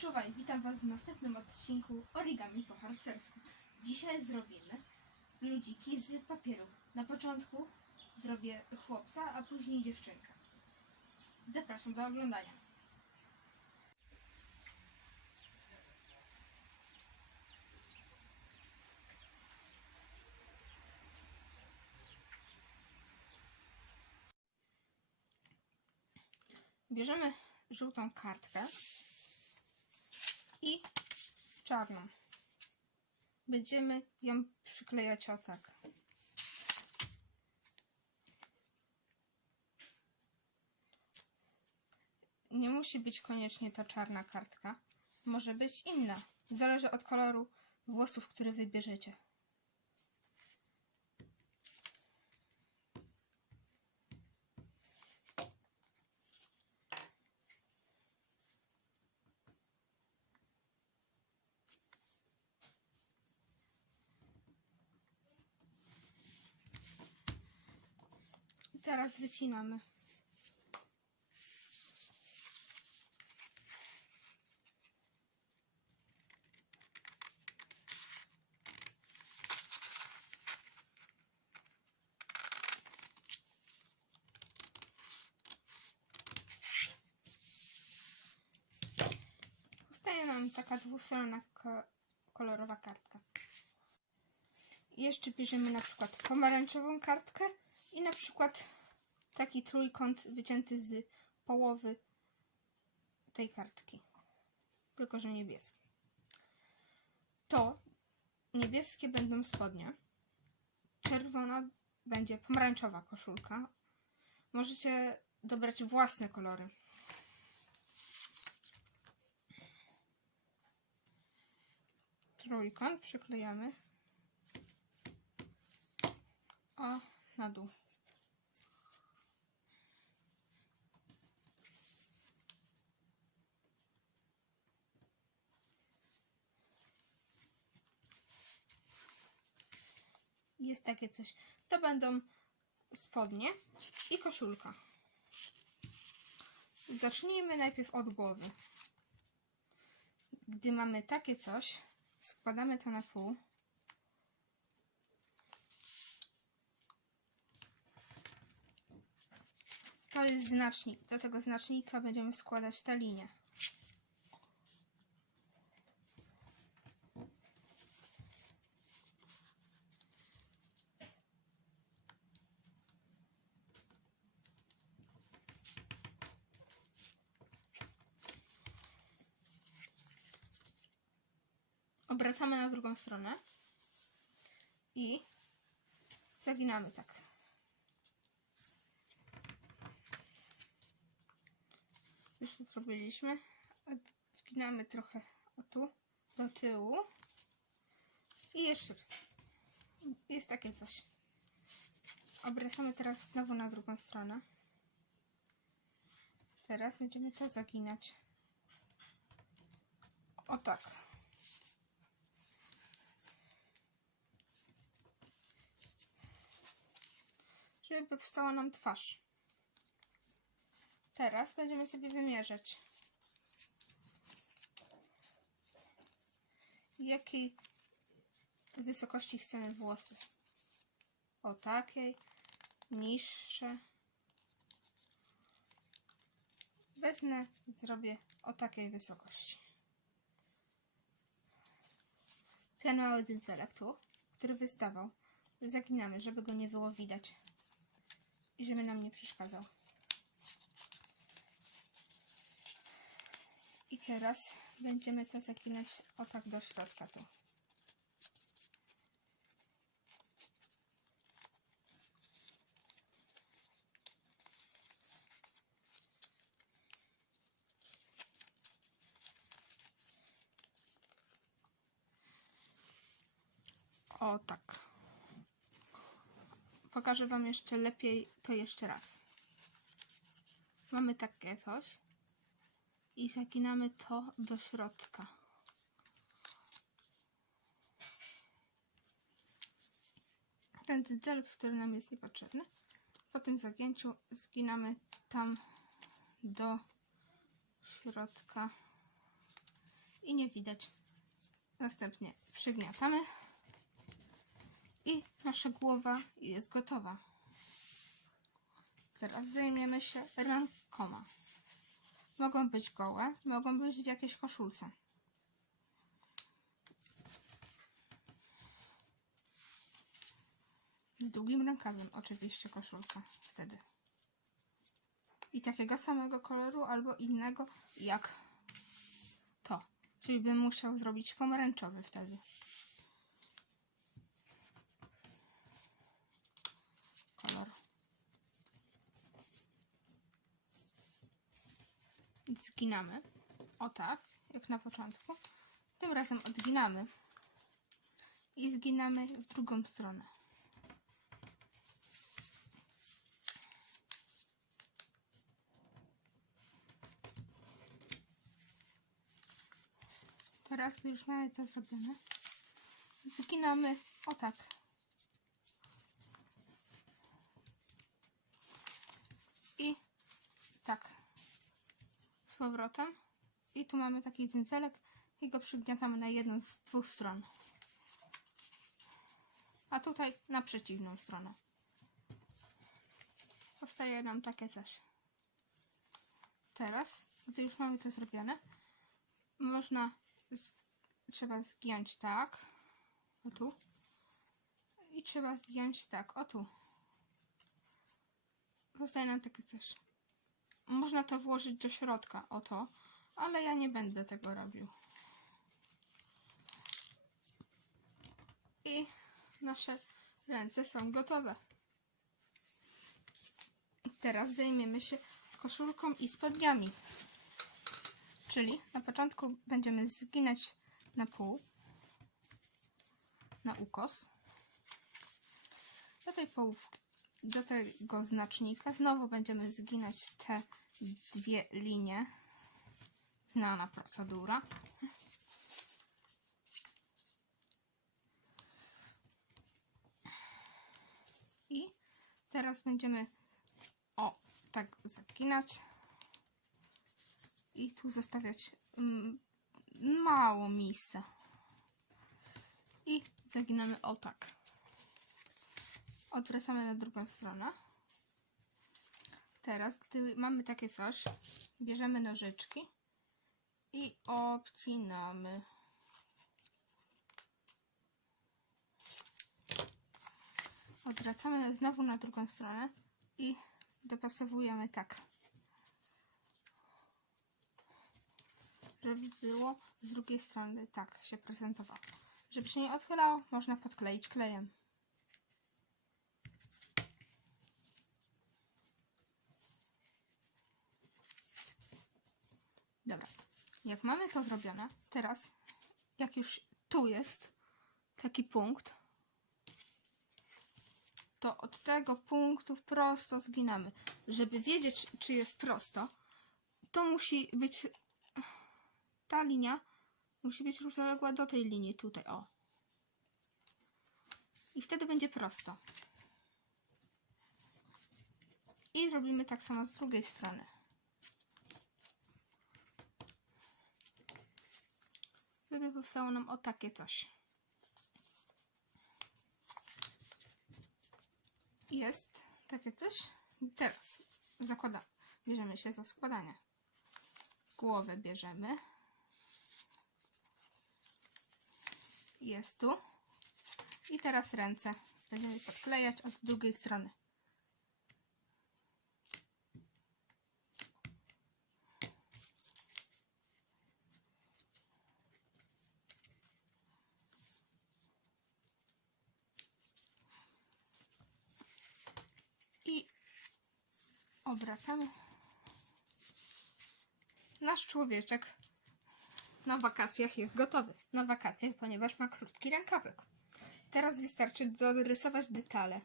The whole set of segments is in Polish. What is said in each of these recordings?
Czuwaj, witam Was w następnym odcinku Origami po harcersku. Dzisiaj zrobimy ludziki z papieru. Na początku zrobię chłopca, a później dziewczynkę. Zapraszam do oglądania. Bierzemy żółtą kartkę i czarną. Będziemy ją przyklejać o tak. Nie musi być koniecznie to czarna kartka. Może być inna. Zależy od koloru włosów, które wybierzecie. Teraz wycinamy. Powstaje nam taka dwustronna ko- kolorowa kartka. Jeszcze bierzemy na przykład pomarańczową kartkę i na przykład taki trójkąt wycięty z połowy tej kartki. Tylko, że niebieski. To niebieskie będą spodnie. Czerwona będzie pomarańczowa koszulka. Możecie dobrać własne kolory. Trójkąt przyklejamy. O, na dół. Jest takie coś. To będą spodnie i koszulka. Zacznijmy najpierw od głowy. Gdy mamy takie coś, składamy to na pół. To jest znacznik. Do tego znacznika będziemy składać tę linię. Obracamy na drugą stronę i zaginamy tak. Już to zrobiliśmy. Zginamy trochę o tu, do tyłu. I jeszcze raz. Jest takie coś. Obracamy teraz znowu na drugą stronę. Teraz będziemy to zaginać. O tak. Żeby powstała nam twarz. Teraz będziemy sobie wymierzać. Jakiej wysokości chcemy włosy. O takiej, niższe. Wezmę, zrobię o takiej wysokości. Ten mały dyncelek tu, który wystawał, zaginamy, żeby go nie było widać żeby nam nie przeszkadzał. I teraz będziemy to zaginać o tak do środka tu. O tak. Pokażę Wam jeszcze lepiej to jeszcze raz. Mamy takie coś i zaginamy to do środka. Ten tytel, który nam jest niepotrzebny. Po tym zagięciu zginamy tam do środka i nie widać. Następnie przygniatamy i nasza głowa jest gotowa. Teraz zajmiemy się rękoma. Mogą być gołe, mogą być w jakiejś koszulce. Z długim rękawem oczywiście koszulka wtedy. I takiego samego koloru albo innego jak to. Czyli bym musiał zrobić pomarańczowy wtedy. Kolor. I Zginamy. O tak, jak na początku. Tym razem odginamy. I zginamy w drugą stronę. Teraz już mamy to zrobione. Zginamy o tak. I tak. Z powrotem. I tu mamy taki cyndzelek i go przygniatamy na jedną z dwóch stron. A tutaj na przeciwną stronę. Powstaje nam takie coś. Teraz, gdy już mamy to zrobione, można trzeba zgiąć tak o tu i trzeba zgiąć tak o tu powstaje nam takie coś można to włożyć do środka o to ale ja nie będę tego robił. I nasze ręce są gotowe. Teraz zajmiemy się koszulką i spodniami. Czyli na początku będziemy zginać na pół, na ukos. Do tej połówki, do tego znacznika znowu będziemy zginać te dwie linie. Znana procedura. I teraz będziemy o tak zaginać i tu zostawiać mm, mało miejsca. I zaginamy o tak. Odwracamy na drugą stronę. Teraz, gdy mamy takie coś, bierzemy nożyczki i obcinamy. Odwracamy znowu na drugą stronę i dopasowujemy tak. żeby było z drugiej strony tak się prezentowało. Żeby się nie odchylało, można podkleić klejem. Dobra, jak mamy to zrobione, teraz jak już tu jest taki punkt, to od tego punktu prosto zginamy. Żeby wiedzieć, czy jest prosto, to musi być ta linia musi być równoległa do tej linii tutaj, o. I wtedy będzie prosto. I robimy tak samo z drugiej strony. Żeby powstało nam o takie coś. Jest takie coś. Teraz zakładamy. Bierzemy się za składanie. Głowę bierzemy. Jest tu. I teraz ręce. Będziemy podklejać od drugiej strony. I obracamy. Nasz człowieczek na wakacjach jest gotowy. Na wakacjach, ponieważ ma krótki rękawek. Teraz wystarczy dorysować detale,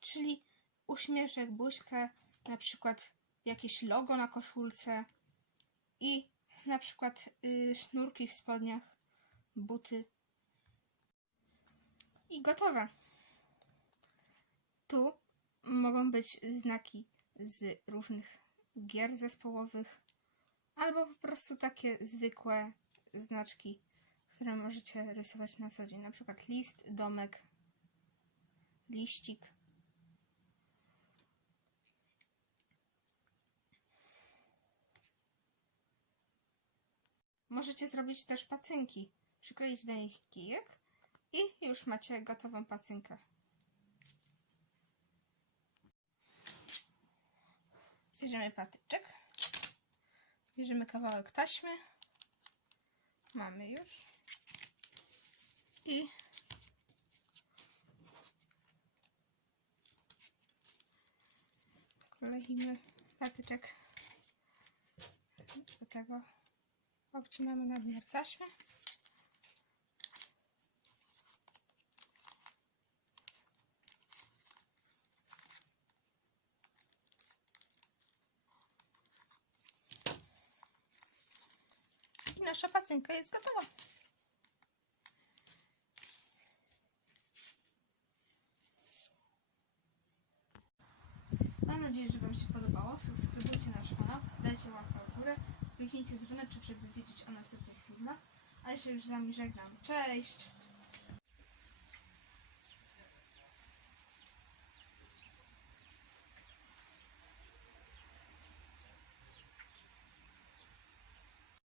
czyli uśmieszek, buźkę, na przykład jakieś logo na koszulce i na przykład y, sznurki w spodniach, buty. I gotowe. Tu mogą być znaki z różnych gier zespołowych, albo po prostu takie zwykłe znaczki, które możecie rysować na co dzień. Na przykład list, domek, liścik. Możecie zrobić też pacynki. Przykleić do nich kijek i już macie gotową pacynkę. Bierzemy patyczek. Bierzemy kawałek taśmy. Mamy już. I kleimy patyczek do tego. Obcinamy nadmiar taśmy. I nasza pacynka jest gotowa. Mam nadzieję, że Wam się podobało. Subskrybujcie nasz kanał, dajcie łapkę w górę, kliknijcie dzwoneczek, żeby wiedzieć o następnych filmach. A się już z Wami żegnam. Cześć!